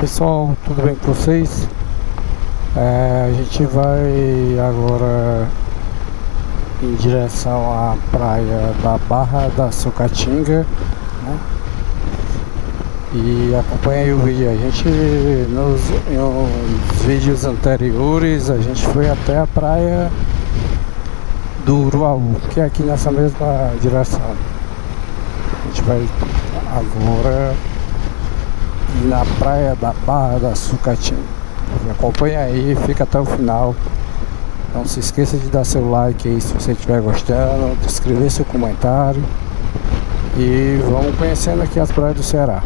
Pessoal, tudo bem com vocês? A gente vai agora em direção à praia da Barra da Sucatinga, né? E acompanha aí o vídeo. Nos vídeos anteriores a gente foi até a praia do Uruaú, que é aqui nessa mesma direção. A gente vai agora na praia da Barra da Sucatinga. Acompanha aí, fica até o final. Não se esqueça de dar seu like aí se você estiver gostando, de escrever seu comentário. E vamos conhecendo aqui as praias do Ceará.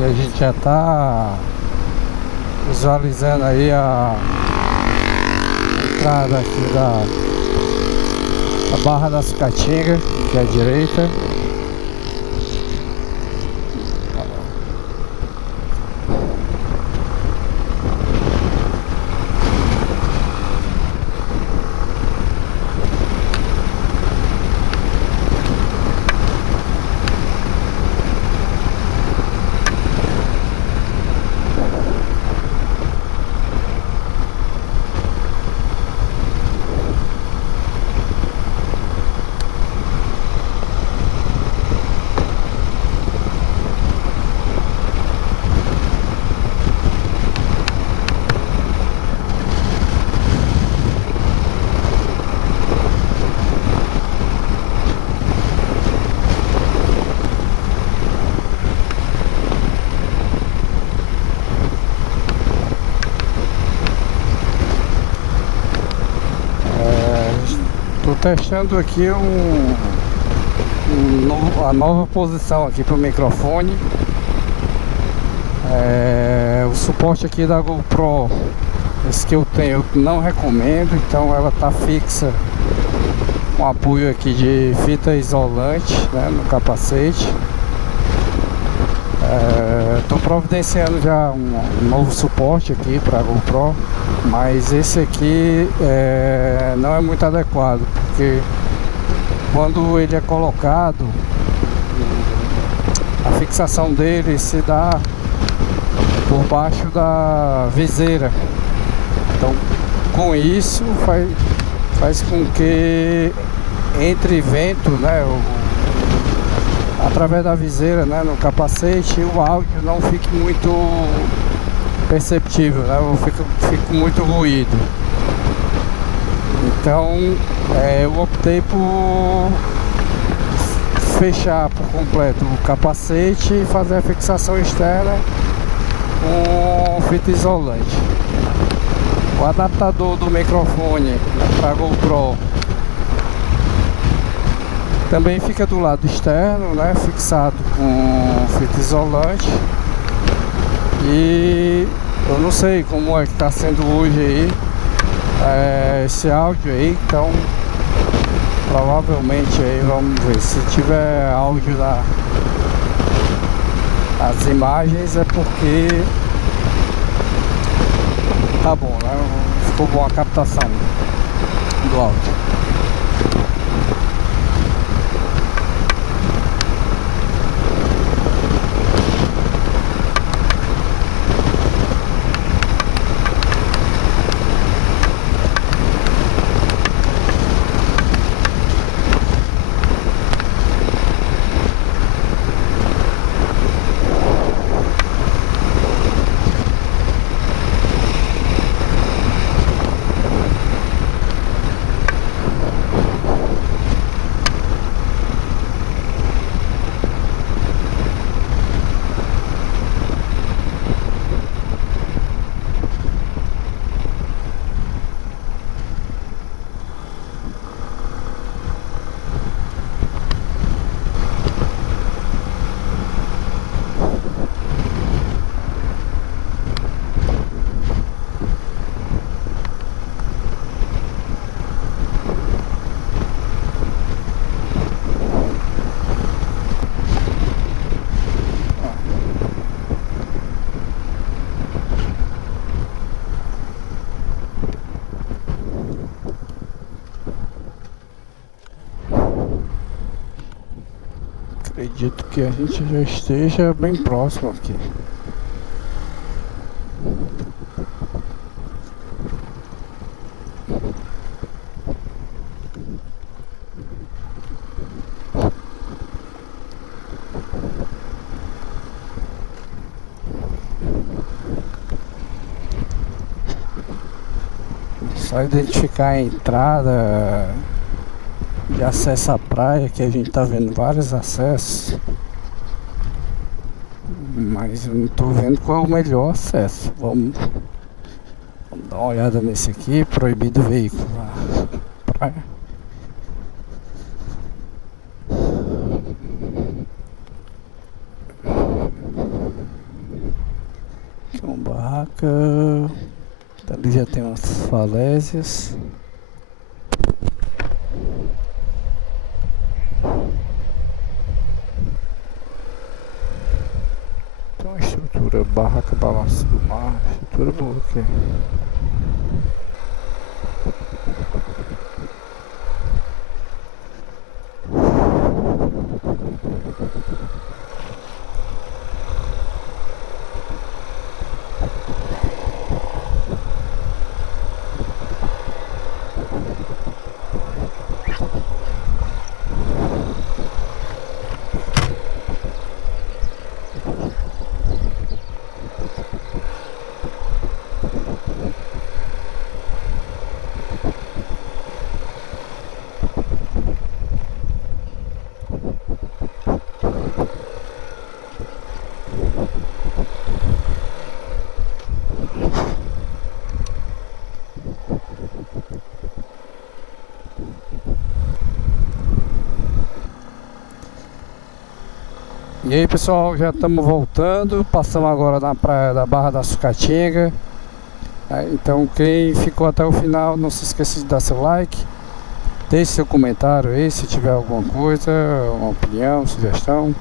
E a gente já está visualizando aí a entrada aqui da Barra da Sucatinga, que é à direita. Estou testando aqui a nova posição aqui para o microfone. O suporte aqui da GoPro, esse que eu tenho, eu não recomendo. Então ela está fixa com apoio aqui de fita isolante, né, no capacete. Estou providenciando já um novo suporte aqui para a GoPro, mas esse aqui não é muito adequado, porque quando ele é colocado, a fixação dele se dá por baixo da viseira. Então, com isso faz com que entre vento, né, através da viseira, né, no capacete, o áudio não fique muito perceptível, né, fica muito ruído. Então eu optei por fechar por completo o capacete e fazer a fixação externa com fita isolante. O adaptador do microfone para GoPro também fica do lado externo, né, fixado com fita isolante. E eu não sei como é que está sendo hoje aí esse áudio aí, então provavelmente aí vamos ver, se tiver áudio as imagens é porque tá bom, né? Ficou boa a captação do áudio. Acredito que a gente já esteja bem próximo aqui. Só identificar a entrada de acesso à praia, que a gente tá vendo vários acessos, mas eu não tô vendo qual é o melhor acesso. Vamos dar uma olhada nesse aqui, proibido veículo na praia. Aqui uma barraca, dali já tem umas falésias. Tem uma estrutura, barraca balanço do mar, estrutura boa aqui. E aí pessoal, já estamos voltando, passamos agora na praia da Barra da Sucatinga. Então quem ficou até o final, não se esqueça de dar seu like, deixe seu comentário aí se tiver alguma coisa, uma opinião, sugestão.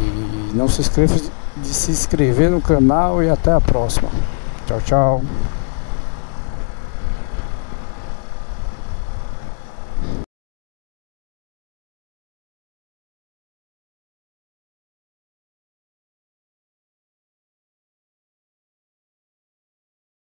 E não se esqueça de se inscrever no canal e até a próxima. Tchau, tchau.